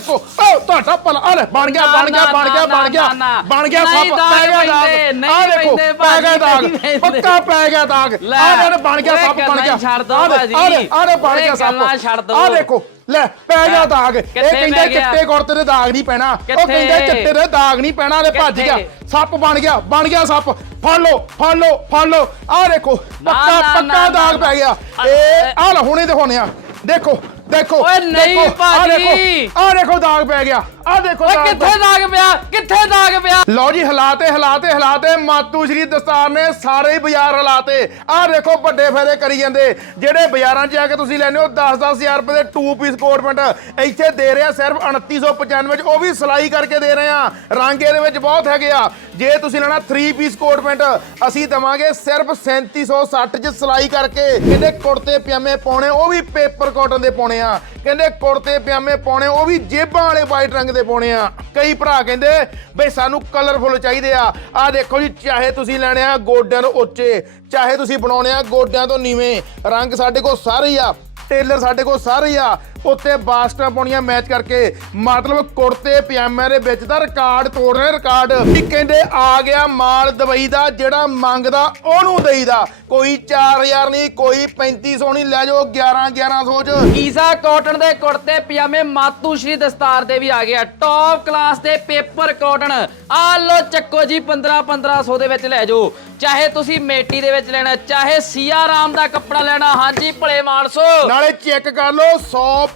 ਚੱਕੋ। ਓ ਤੁਹਾਡਾ ਭਲਾ ਆ ਲੈ ਬਣ ਗਿਆ ਬਣ ਗਿਆ ਬਣ ਗਿਆ ਬਣ ਗਿਆ। ਬਣ ਗਿਆ ਸੱਪ ਪੈ ਗਿਆ ਦਾਗ। ਆ ਦੇਖੋ ਪੈ ਗਿਆ ਦਾਗ। ਪੱਕਾ ਪੈ ਗਿਆ ਦਾਗ। ਆ ਜਿਹੜੇ ਬਣ ਗਿਆ ਸੱਪ ਬਣ ਗਿਆ। ਛੱਡ ਦੋ ਭਾਜੀ। ਆ ਆ ਬਣ ਗਿਆ ਸੱਪ। ਦੋ। ਆ ਦੇਖੋ ਲੈ ਪੈ ਗਿਆ ਦਾਗ। ਇਹ ਕਹਿੰਦੇ? ਚਿੱਟੇ ਕੁੜਤੇ ਤੇ ਦਾਗ ਨਹੀਂ ਪੈਣਾ। ਉਹ? ਕਹਿੰਦੇ ਚਿੱਟੇ ਤੇ ਦਾਗ ਨਹੀਂ ਪੈਣਾ ਲੈ ਭੱਜ ਗਿਆ? ਸੱਪ ਬਣ ਗਿਆ ਬਣ ਗਿਆ ਸੱਪ। ਫੜ ਲਓ ਫੜ ਲਓ ਫੜ ਲਓ। ਆ ਦੇਖੋ ਪੱਕਾ ਪੱਕਾ ਦਾਗ। ਪੈ ਗਿਆ। ਇਹ ਆ ਲੈ ਹੁਣੇ ਦਿਖਾਉਣੇ ਆ। ਦੇਖੋ ਦੇਖੋ ਓਏ ਨਹੀਂ ਦੇਖੋ, ਆਹ ਭਾਜੀ। ਦੇਖੋ ਆ ਦੇਖੋ ਦਾਗ ਪੈ ਗਿਆ। ਆ ਦੇਖੋ ਓਏ ਦਾਗ ਕਿੱਥੇ ਪੈ- ਦਾਗ ਪਿਆ? ਕਿੱਥੇ ਦਾਗ ਪਿਆ? ਲਓ ਜੀ ਹਲਾਤੇ ਹਲਾਤੇ ਹਲਾਤੇ। ਮਾਤੂ ਸ਼੍ਰੀ ਦਸਤਾਰ ਨੇ ਸਾਰੇ ਹੀ ਬਾਜ਼ਾਰ ਹਲਾਤੇ। ਆਹ ਦੇਖੋ ਵੱਡੇ ਫਾਇਦੇ ਕਰੀ ਜਾਂਦੇ। ਜਿਹੜੇ ਬਾਜ਼ਾਰਾਂ 'ਚ ਜਾ ਕੇ ਤੁਸੀਂ ਲੈਣੇ ਹੋ 10-10000 ਰੁਪਏ ਦੇ 2 ਪੀਸ ਕੋਟ ਪੈਂਟ ਇੱਥੇ ਦੇ ਰਹੇ ਆ ਸਿਰਫ 2995 ਚ। ਉਹ ਵੀ ਸਿਲਾਈ ਕਰਕੇ ਦੇ ਰਹੇ ਆ। ਰੰਗ ਇਹਦੇ ਵਿੱਚ ਬਹੁਤ ਹੈਗੇ ਆ। ਜੇ ਤੁਸੀਂ ਲੈਣਾ 3 ਪੀਸ ਕੋਟ ਪੈਂਟ ਅਸੀਂ ਦਵਾਂਗੇ ਸਿਰਫ 3760 ਚ ਸਿਲਾਈ ਕਰਕੇ। ਕਹਿੰਦੇ ਕੁੜਤੇ ਪਜਾਮੇ ਪਾਉਣੇ ਉਹ ਵੀ ਪੇਪਰ ਕਾਟਨ ਦੇ ਪਾਉਣੇ ਆ। ਕਹਿੰਦੇ ਕੁੜਤੇ, ਪਜਾਮੇ ਪਾਉਣੇ, ਉਹ ਵੀ ਜੇਬਾਂ ਵਾਲੇ ਵਾਈਟ ਰੰਗ ਦੇ ਪਾਉਣੇ ਆ। ਕਈ ਭਰਾ ਕਹਿੰਦੇ, ਬਈ ਸਾਨੂੰ ਕਲਰਫੁੱਲ ਚਾਹੀਦੇ ਆ। ਆ ਦੇਖੋ ਜੀ, ਚਾਹੇ ਤੁਸੀਂ ਲੈਣੇ ਆ ਗੋਡਿਆਂ ਤੋਂ ਉੱਚੇ, ਚਾਹੇ ਤੁਸੀਂ ਬਣਾਉਣੇ ਆ ਗੋਡਿਆਂ ਤੋਂ ਨੀਵੇਂ। ਰੰਗ ਸਾਡੇ ਕੋਲ ਸਾਰੇ ਹੀ ਆ। ਟੇਲਰ ਸਾਡੇ ਕੋਲ ਸਾਰੇ ਹੀ ਆ। ਉੱਤੇ ਬਾਸਟਾਂ ਪਾਉਣੀਆਂ ਮੈਚ ਕਰਕੇ। ਮਤਲਬ ਕੁੜਤੇ ਪਜਾਮਿਆਂ ਦੇ ਵਿੱਚ ਦਾ ਰਿਕਾਰਡ ਤੋੜ ਰਹੇ ਰਿਕਾਰਡ ਵੀ ਕਹਿੰਦੇ ਆ ਗਿਆ ਮਾਲ ਦਵਾਈ ਦਾ ਜਿਹੜਾ ਮੰਗਦਾ ਉਹਨੂੰ ਦੇਈਦਾ। ਕੋਈ 4000 ਨਹੀਂ ਕੋਈ 3500 ਨਹੀਂ ਲੈ ਜਾਓ 11 1100 ਚ। ਗੀਜ਼ਾ ਕਾਟਨ ਦੇ ਕੁੜਤੇ ਪਜਾਮੇ ਮਾਤੂ ਸ਼੍ਰੀ ਦਸਤਾਰ ਦੇ ਵੀ ਆ ਗਿਆ ਟੌਪ ਕਲਾਸ ਦੇ ਪੇਪਰ ਕਾਟਨ ਆ ਲੋ ਚੱਕੋ ਜੀ 15 1500 ਦੇ ਵਿੱਚ ਲੈ ਜਾਓ। ਚਾਹੇ ਤੁਸੀਂ ਮੇਟੀ ਦੇ ਵਿੱਚ ਲੈਣਾ ਚਾਹੇ ਸੀਆ ਰਾਮ ਦਾ ਕੱਪੜਾ ਲੈਣਾ। ਹਾਂਜੀ ਭਲੇ ਮਾਨਸੋ। ਨਾਲੇ ਚੈੱਕ ਕਰ ਲਓ 100%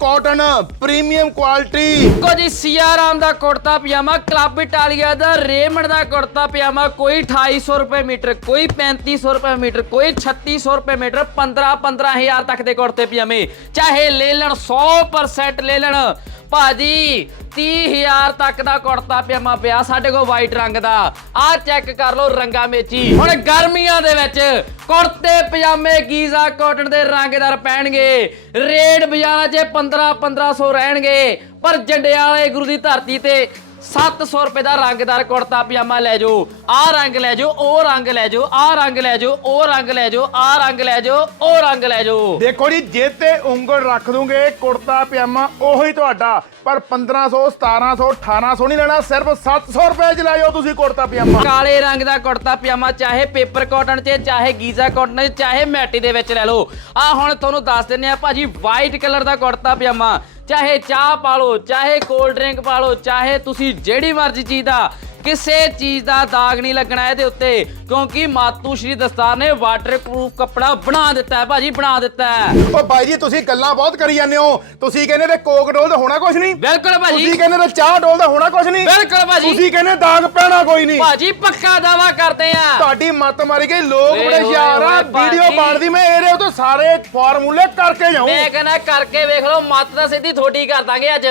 ਕਾਟਨ ਪ੍ਰੀਮੀਅਮ ਕੁਆਲਿਟੀ। ਕੋ ਜੀ ਸੀਆ ਦਾ ਕੁੜਤਾ ਪਜਾਮਾ, ਕਲੱਬ ਇਟਾਲੀਆ ਦਾ ਰੇਮੰਡ ਦਾ ਕੁੜਤਾ ਪਜਾਮਾ, ਕੋਈ 2800 ਰੁਪਏ ਮੀਟਰ, ਕੋਈ 3500 ਰੁਪਏ ਮੀਟਰ, ਕੋਈ 3600 ਰੁਪਏ ਮੀਟਰ 15 15000 ਤੱਕ ਦੇ ਕੁੜਤੇ ਪਜਾਮੇ। ਚਾਹੇ ਲੈ ਲੈਣ 100% ਲੈ ਲੈਣ। ਭਾਜੀ 30000 ਤੱਕ ਦਾ ਕੁੜਤਾ ਪਜਾਮਾ ਪਿਆ ਸਾਡੇ ਕੋਲ ਵਾਈਟ ਰੰਗ ਦਾ। ਆਹ ਚੈੱਕ ਕਰ ਲਓ ਰੰਗਾ ਮੇਚੀ। ਹੁਣ ਗਰਮੀਆਂ ਦੇ ਵਿੱਚ ਕੁੜਤੇ, ਪਜਾਮੇ, ਗੀਜ਼ਾ ਕਾਟਨ ਦੇ ਰੰਗਦਾਰ ਪੈਣਗੇ। ਰੇਡ ਬਾਜ਼ਾਰਾਂ 'ਚ 15 1500 ਰਹਿਣਗੇ। ਪਰ ਜੰਡਿਆਲੇ ਗੁਰੂ ਦੀ ਧਰਤੀ ਤੇ 700 ਰੁਪਏ ਦਾ ਰੰਗਦਾਰ ਕੁੜਤਾ ਪਜਾਮਾ ਲੈ ਜਾਓ। ਆਹ ਰੰਗ ਲੈ ਜਾਓ ਉਹ ਰੰਗ ਲੈ ਜਾਓ ਆਹ ਰੰਗ ਲੈ ਜਾਓ ਉਹ ਰੰਗ ਲੈ ਜਾਓ ਆਹ ਰੰਗ ਲੈ ਜਾਓ ਉਹ ਰੰਗ ਲੈ ਜਾਓ। ਦੇਖੋ ਜੀ ਜੇ ਤੇ ਉਂਗਲ ਰੱਖ ਦੂੰਗੇ ਕੁੜਤਾ ਪਜਾਮਾ ਉਹੀ ਤੁਹਾਡਾ। ਪਰ 1500 1700 1800 ਨਹੀਂ ਲੈਣਾ ਸਿਰਫ 700 ਰੁਪਏ ਚ ਲੈ ਜਾਓ ਤੁਸੀਂ ਕੁੜਤਾ ਪਜਾਮਾ। ਕਾਲੇ ਰੰਗ ਦਾ ਕੁੜਤਾ ਪਜਾਮਾ ਚਾਹੇ ਪੇਪਰ ਕਾਟਨ 'ਚ ਚਾਹੇ ਗੀਜ਼ਾ ਕਾਟਨ 'ਚ ਚਾਹੇ ਮੈਟੀ ਦੇ ਵਿੱਚ ਲੈ ਲਓ। ਆ ਹੁਣ ਤੁਹਾਨੂੰ ਦੱਸ ਦਿੰਨੇ ਆ ਭਾਜੀ ਵਾਈਟ ਕਲਰ ਦਾ ਕੁੜਤਾ ਪਜਾਮਾ। ਚਾਹੇ ਚਾਹ ਪਾ ਲਓ, ਚਾਹੇ ਕੋਲਡ ਡਰਿੰਕ ਪਾ ਲਓ, ਚਾਹੇ ਤੁਸੀਂ ਜਿਹੜੀ ਮਰਜ਼ੀ ਚੀਜ਼ ਦਾ ਕਿਸੇ ਚੀਜ਼ ਦਾ ਦਾਗ ਨਹੀਂ ਲੱਗਣਾ ਇਹਦੇ ਉੱਤੇ ਕਿਉਂਕਿ ਮਾਤੂ ਸ਼੍ਰੀ ਦਸਤਾਰ ਨੇ ਵਾਟਰਪ੍ਰੂਫ ਕੱਪੜਾ ਬਣਾ ਦਿੱਤਾ ਹੈ ਭਾਜੀ ਬਣਾ ਦਿੱਤਾ ਹੈ। ਓ ਬਾਈ ਜੀ ਤੁਸੀਂ ਗੱਲਾਂ ਬਹੁਤ ਕਰੀ ਜਾਂਦੇ ਹੋ। ਤੁਸੀਂ ਕਹਿੰਦੇ ਤੇ ਕੋਕ ਡੋਲ ਦਾ ਹੋਣਾ ਕੁਝ ਨਹੀਂ। ਬਿਲਕੁਲ ਭਾਜੀ। ਤੁਸੀਂ ਕਹਿੰਦੇ ਤੇ ਚਾਹ ਡੋਲ ਦਾ ਹੋਣਾ ਕੁਝ ਨਹੀਂ। ਬਿਲਕੁਲ ਭਾਜੀ। ਤੁਸੀਂ ਕਹਿੰਦੇ ਦਾਗ ਪੈਣਾ ਕੋਈ ਨਹੀਂ। ਭਾਜੀ ਪੱਕਾ ਦਾਵਾ ਕਰਦੇ ਆ। ਤੁਹਾਡੀ ਮੱਤ ਮਾਰੀ ਗਈ ਲੋਕ ਬੜੇ ਹੁਸ਼ਿਆਰ ਆ। ਵੀਡੀਓ। ਬਣਦੀ ਮੈਂ ਇਹਦੇ ਉੱਤੇ ਸਾਰੇ ਫਾਰਮੂਲੇ ਕਰਕੇ ਜਾਉਂ ਮੈਂ ਕਹਿੰਦਾ ਕਰਕੇ ਵੇਖ ਲਓ ਮੱਤ ਤਾਂ ਸਿੱਧੀ ਥੋੜੀ ਕਰ ਦਾਂਗੇ ਅੱਜ।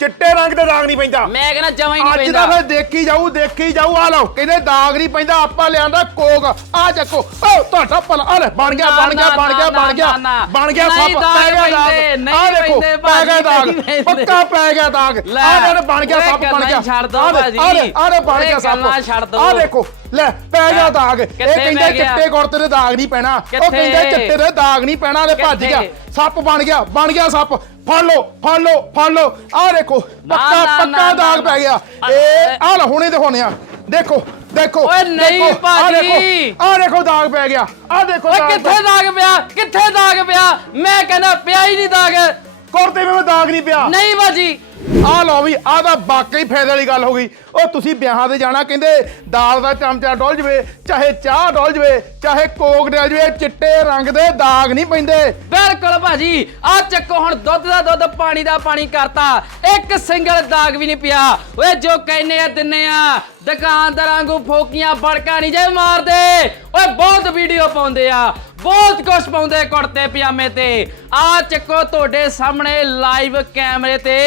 ਚਿੱਟੇ ਰੰਗ ਦਾ ਦਾਗ ਨਹੀਂ ਪੈਂਦਾ। ਮੈਂ ਕਹਿੰਦਾ ਜਮਾਂ ਹੀ ਨਹੀਂ ਅੱਜ ਪੈਂਦਾ। ਤਾਂ ਫਿਰ ਦੇਖੀ ਜਾਊ ਦੇਖੀ ਜਾਊ ਆ ਲਓ ਕਹਿੰਦੇ ਦਾਗ ਨਹੀਂ ਪੈਂਦਾ ਆਪਾਂ ਲਿਆਂਦਾ ਕੋਕ। ਆ ਚੱਕੋ ਓ ਤੁਹਾਡਾ ਭਲਾ ਆ ਲੈ ਬਣ ਗਿਆ ਬਣ ਗਿਆ ਬਣ ਗਿਆ ਬਣ ਗਿਆ ਬਣ ਗਿਆ ਦਾਗ ਪੈ ਗਿਆ ਦਾਗ। ਆ ਦੇਖੋ ਪੈ ਗਿਆ ਦਾਗ। ਪੱਕਾ ਪੈ ਗਿਆ ਦਾਗ। ਲੈ, ਆ ਜਿਹੜਾ ਬਣ ਗਿਆ ਸੱਪ ਬਣ ਗਿਆ। ਛੱਡ ਲੈ, ਭਾਜੀ। ਆ ਲੈ, ਲੈ ਬਣ ਗਿਆ ਦਿਓ। ਆ ਦੇਖੋ ਲੈ ਪੈ ਗਿਆ ਦਾਗ। ਇਹ ਕਿੱਥੇ ਕਹਿੰਦੇ ਪੈ ਗਿਆ? ਚਿੱਟੇ ਕੁੜਤੇ ਤੇ ਦਾਗ ਨਹੀਂ ਪੈਣਾ। ਉਹ ਕਿੱਥੇ? ਕਹਿੰਦੇ ਚਿੱਟੇ ਤੇ ਦਾਗ ਨਹੀਂ ਪੈਣਾ ਲੈ ਭੱਜ ਗਿਆ? ਸੱਪ ਬਣ ਗਿਆ ਬਣ ਗਿਆ ਸੱਪ। ਫੜ ਲਓ ਫੜ ਲਓ ਫੜ ਲਓ। ਆ ਦੇਖੋ ਪੱਕਾ ਨਾ, ਨਾ, ਪੱਕਾ ਦਾਗ ਨਾ। ਪੈ ਗਿਆ ਇਹ ਆ ਲੈ ਹੁਣੇ ਦਿਖਾਉਣੇ ਆ ਦੇਖੋ ਦੇਖੋ ਓਏ ਨਹੀਂ ਦੇਖੋ, ਆਹ ਭਾਜੀ। ਦੇਖੋ, ਆਹ ਦੇਖੋ ਦਾਗ ਪੈ ਗਿਆ। ਆ ਦੇਖੋ ਓਏ ਦਾਗ ਕਿੱਥੇ ਦਾਗ ਪਿਆ? ਕਿੱਥੇ ਦਾਗ ਪਿਆ? ਮੈਂ ਕਹਿੰਦਾ ਪਿਆ ਹੀ ਨਹੀਂ ਦਾਗ। ਕੁੜਤੇ ਵਿੱਚ ਦਾਗ ਨਹੀਂ ਪਿਆ। ਨਹੀਂ ਭਾਜੀ। ਆ ਲਓ ਵੀ ਆ ਤਾਂ ਵਾਕਈ ਫਾਇਦੇ ਵਾਲੀ ਗੱਲ ਹੋ ਗਈ। ਉਹ ਤੁਸੀਂ ਵਿਆਹਾਂ ਤੇ ਜਾਣਾ, ਕਹਿੰਦੇ ਦਾਲ ਦਾ ਚਮਚਾ ਡੋਲ ਜਵੇ, ਚਾਹੇ ਚਾਹ ਡੋਲ ਜਵੇ, ਚਾਹੇ ਕੋਕ ਡੋਲ ਜਵੇ, ਚਿੱਟੇ ਰੰਗ ਦੇ ਦਾਗ ਨਹੀਂ ਪੈਂਦੇ। ਬਿਲਕੁਲ ਭਾਜੀ ਆ ਚੱਕੋ ਹੁਣ ਦੁੱਧ ਦਾ ਦੁੱਧ, ਪਾਣੀ ਦਾ ਪਾਣੀ ਕਰਤਾ। ਇੱਕ ਸਿੰਗਲ ਦਾਗ ਵੀ ਨਹੀਂ ਪਿਆ। ਓਏ ਜੋ ਕਹਿੰਨੇ ਆ, ਦਿੰਨੇ ਆ। ਦੁਕਾਨਦਾਰਾਂ ਵਾਂਗੂ ਫੋਕੀਆਂ, ਬੜਕਾ ਨਹੀਂ ਜੇ ਮਾਰਦੇ। ਓਏ ਬਹੁਤ ਵੀਡੀਓ ਪਾਉਂਦੇ ਆ। ਬਹੁਤ ਕੁਛ ਪਾਉਂਦੇ ਕੁੜਤੇ ਪਜਾਮੇ ਤੇ। ਆ ਚੱਕੋ ਤੁਹਾਡੇ ਸਾਹਮਣੇ ਲਾਈਵ ਕੈਮਰੇ ਤੇ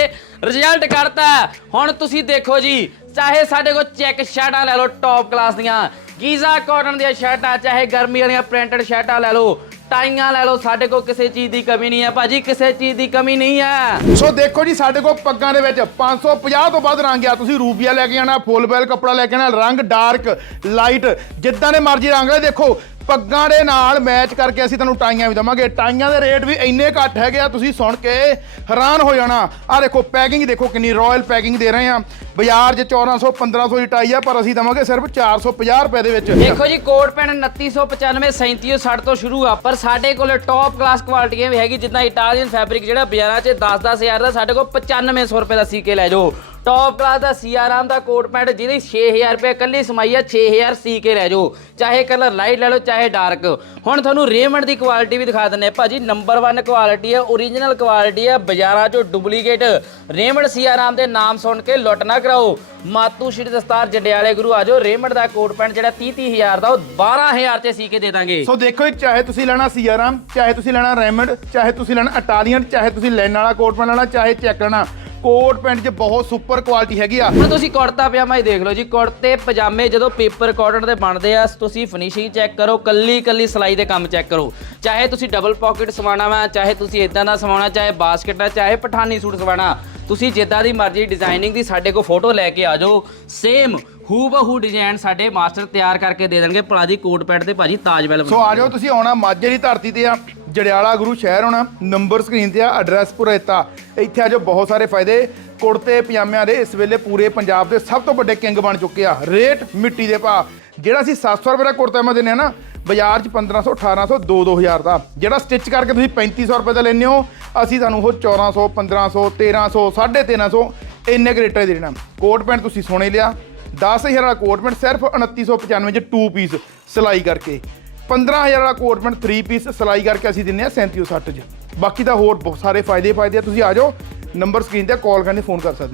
ਰਿਜ਼ਲਟ ਕਰਤਾ। ਹੁਣ ਤੁਸੀਂ ਦੇਖੋ ਜੀ, ਚਾਹੇ ਸਾਡੇ ਕੋਲ ਚੈੱਕ ਸ਼ਰਟਾਂ ਲੈ ਲਓ ਟੌਪ ਕਲਾਸ ਦੀਆਂ, ਗੀਜ਼ਾ ਕਾਟਨ ਦੀਆਂ ਸ਼ਰਟਾਂ ਚਾਹੇ ਗਰਮੀ ਵਾਲੀਆਂ ਪ੍ਰਿੰਟਡ ਸ਼ਰਟਾਂ ਲੈ ਲਓ, ਟਾਈਆਂ ਲੈ ਲਓ, ਸਾਡੇ ਕੋਲ ਕਿਸੇ ਚੀਜ਼ ਦੀ ਕਮੀ ਨਹੀਂ ਹੈ, ਭਾਜੀ ਕਿਸੇ ਚੀਜ਼ ਦੀ ਕਮੀ ਨਹੀਂ ਹੈ। ਸੋ ਦੇਖੋ ਜੀ, ਸਾਡੇ ਕੋਲ ਪੱਗਾਂ ਦੇ ਵਿੱਚ 550 ਤੋਂ ਵੱਧ ਰੰਗ ਆ। ਤੁਸੀਂ ਰੂਪੀਆ ਲੈ ਕੇ ਆਣਾ ਫੁੱਲ ਬੈਲ ਕੱਪੜਾ ਲੈ ਕੇ ਆਣਾ ਰੰਗ ਡਾਰਕ ਲਾਈਟ ਜਿੱਦਾਂ ਦੇ ਮਰਜ਼ੀ ਰੰਗ ਲੈ ਦੇਖੋ ਪੱਗਾਂ ਦੇ ਨਾਲ ਮੈਚ ਕਰਕੇ ਅਸੀਂ ਤੁਹਾਨੂੰ ਟਾਈਆਂ ਵੀ ਦਵਾਂਗੇ। ਟਾਈਆਂ ਦੇ ਰੇਟ ਵੀ ਇੰਨੇ ਘੱਟ ਹੈਗੇ ਆ, ਤੁਸੀਂ ਸੁਣ ਕੇ ਹੈਰਾਨ ਹੋ ਜਾਣਾ। ਆ ਦੇਖੋ ਪੈਕਿੰਗ ਦੇਖੋ ਕਿੰਨੀ ਰਾਇਲ ਪੈਕਿੰਗ ਦੇ ਰਹੇ ਆ। ਬਾਜ਼ਾਰ 'ਚ 1400 1500 ਦੀ ਟਾਈ ਆ, ਪਰ ਅਸੀਂ ਦਵਾਂਗੇ ਸਿਰਫ 450 ਰੁਪਏ ਦੇ ਵਿੱਚ। ਦੇਖੋ ਜੀ, ਕੋਟ ਪੈਣ 2995 3760 ਤੋਂ ਸ਼ੁਰੂ ਆ। ਪਰ ਸਾਡੇ ਕੋਲ ਟੌਪ ਕਲਾਸ ਕੁਆਲਿਟੀਆਂ ਵੀ ਹੈਗੀ, ਜਿੱਦਾਂ ਇਟਾਲੀਅਨ ਫੈਬਰਿਕ ਜਿਹੜਾ ਬਾਜ਼ਾਰਾਂ 'ਚ 10-10 ਹਜ਼ਾਰ ਦਾ ਸਾਡੇ ਕੋਲ 9500 ਰੁਪਏ ਦਾ ਸੀ ਕੇ ਲੈ ਜਾਓ। ਟੌਪ ਕਲਾਸ ਦਾ ਸੀਆਰਾਮ ਦਾ ਕੋਟ ਪੈਂਟ ਜਿਹਦੀ 6000 ਰੁਪਏ ਕੱਲੀ ਸਮਾਈ ਆ 6000 ਸੀ ਕੇ ਲੈ ਜਾਓ। ਚਾਹੇ ਕਲਰ ਲਾਈਟ ਲੈ ਲਓ ਚਾਹੇ ਡਾਰਕ ਹੁਣ ਤੁਹਾਨੂੰ ਰੇਮੰਡ ਦੀ ਕੁਆਲਿਟੀ ਵੀ ਦਿਖਾ ਦਿੰਨੇ ਆ ਭਾਜੀ ਨੰਬਰ 1 ਕੁਆਲਿਟੀ ਆ ਓਰੀਜਨਲ ਕੁਆਲਿਟੀ ਹੈ ਬਾਜ਼ਾਰਾਂ 'ਚੋਂ ਡੁਪਲੀਕੇਟ ਰੇਮੰਡ ਸੀਆਰਾਮ ਦੇ ਨਾਮ ਸੁਣ ਕੇ ਲੁੱਟ ਨਾ ਕਰਾਓ। ਮਾਤੂ ਸ਼੍ਰੀ ਦਸਤਾਰ ਜੰਡਿਆਲੇ ਗੁਰੂ ਆਜੋ ਰੇਮੰਡ ਦਾ ਕੋਟ ਪੈਂਟ ਜਿਹੜਾ 30 30 ਹਜ਼ਾਰ ਦਾ ਉਹ 12000 ਤੇ ਸੀ ਕੇ ਦੇ ਦਾਂਗੇ। ਸੋ ਦੇਖੋ ਜੀ, ਚਾਹੇ ਤੁਸੀਂ ਲੈਣਾ ਸੀਆਰਾਮ ਚਾਹੇ ਤੁਸੀਂ ਲੈਣਾ ਰੈਮੰਡ ਚਾਹੇ ਤੁਸੀਂ ਲੈਣਾ ਇਟਾਲੀਅਨ ਚਾਹੇ ਤੁਸੀਂ ਲੈਣ ਵਾਲਾ ਕੋਟ ਪੈਂਟ ਲੈਣਾ ਚਾਹੇ ਚੈੱਕ ਲੈਣਾ। ਕੋਟ ਪੈਂਟ 'ਚ ਬਹੁਤ ਸੁਪਰ ਕੁਆਲਿਟੀ ਹੈਗੀ ਆ। ਹੁਣ ਤੁਸੀਂ ਕੁੜਤਾ ਪਜਾਮਾ ਹੀ ਦੇਖ ਲਓ ਜੀ ਕੁੜਤੇ ਪਜਾਮੇ ਜਦੋਂ ਪੇਪਰ ਕਾਟਨ ਦੇ ਬਣਦੇ ਆ ਤੁਸੀਂ ਫਿਨਿਸ਼ਿੰਗ ਚੈੱਕ ਕਰੋ ਕੱਲੀ ਕੱਲੀ ਸਲਾਈ ਦੇ ਕੰਮ ਚੈੱਕ ਕਰੋ। ਚਾਹੇ ਤੁਸੀਂ ਡਬਲ ਪਾਕਟ ਸਵਾਣਾ ਵਾ ਚਾਹੇ ਤੁਸੀਂ ਇਦਾਂ ਦਾ ਸਵਾਉਣਾ ਚਾਹੇ ਬਾਸਕਟ ਆ ਚਾਹੇ ਪਠਾਨੀ ਸੂਟ ਸਵਾਣਾ ਤੁਸੀਂ ਜਿੱਦਾਂ ਦੀ ਮਰਜ਼ੀ ਡਿਜ਼ਾਈਨਿੰਗ ਦੀ ਸਾਡੇ ਕੋਲ ਫੋਟੋ ਲੈ ਕੇ ਆ ਜਾਓ। ਸੇਮ ਹੂ ਬਹੂ ਡਿਜ਼ਾਈਨ ਸਾਡੇ ਮਾਸਟਰ ਤਿਆਰ ਕਰਕੇ ਦੇ ਦੇਣਗੇ ਭਲਾ ਜੀ ਕੋਟ ਪੈਂਟ ਤੇ ਭਾਜੀ ਤਾਜਮਹਿਲ ਸੋ ਆ। ਜਾਓ ਤੁਸੀਂ ਆਉਣਾ ਮਾਝੇ ਦੀ ਧਰਤੀ ਤੇ ਆ। ਜੜਿਆਲਾ ਗੁਰੂ ਸ਼ਹਿਰ ਹੋਣਾ ਨੰਬਰ ਸਕਰੀਨ ਤੇ ਆ ਐਡਰੈਸ ਪੁਰੇਤਾ ਇੱਥੇ ਆ ਜਾਓ, ਬਹੁਤ ਸਾਰੇ ਫਾਇਦੇ। ਕੁੜਤੇ, ਪਜਾਮਿਆਂ ਦੇ ਇਸ ਵੇਲੇ ਪੂਰੇ ਪੰਜਾਬ ਦੇ ਸਭ ਤੋਂ ਵੱਡੇ ਕਿੰਗ ਬਣ ਚੁੱਕੇ ਆ, ਰੇਟ ਮਿੱਟੀ ਦੇ ਭਾਅ। ਜਿਹੜਾ ਅਸੀਂ 700 ਰੁਪਏ ਦਾ ਕੁੜਤਾ ਮੈਂ ਦਿੰਨੇ ਆ ਨਾ, ਬਾਜ਼ਾਰ 'ਚ 1500 1800 2 2000 ਦਾ ਜਿਹੜਾ ਸਟਿਚ ਕਰਕੇ ਤੁਸੀਂ 3500 ਰੁਪਏ ਦਾ ਲੈਂਦੇ ਹੋ, ਅਸੀਂ ਤੁਹਾਨੂੰ ਉਹ 1400 1500 1300 1350 ਇੰਨੇ ਕੁ ਰੇਟਾਂ 'ਚ ਦੇ ਦੇਣਾ। ਕੋਟ ਪੈਂਟ ਤੁਸੀਂ ਸੋਨੇ ਲਿਆ। 10000 ਵਾਲਾ ਕੋਟ ਪੈਂਟ ਸਿਰਫ 2995 ਚ 2 ਪੀਸ ਸਿਲਾਈ ਕਰਕੇ। 15000 ਵਾਲਾ ਕੋਟ ਪੈਂਟ 3 ਪੀਸ ਸਿਲਾਈ ਕਰਕੇ ਅਸੀਂ ਦਿੰਨੇ ਆ 3760 ਚ। ਬਾਕੀ ਤਾਂ ਹੋਰ ਬਹੁਤ ਸਾਰੇ ਫਾਇਦੇ ਫਾਇਦੇ ਆ। ਤੁਸੀਂ ਆ ਜਾਓ ਨੰਬਰ ਸਕਰੀਨ ਤੇ ਕਾਲ ਕਰਨੇ ਫੋਨ ਕਰ ਸਕਦੇ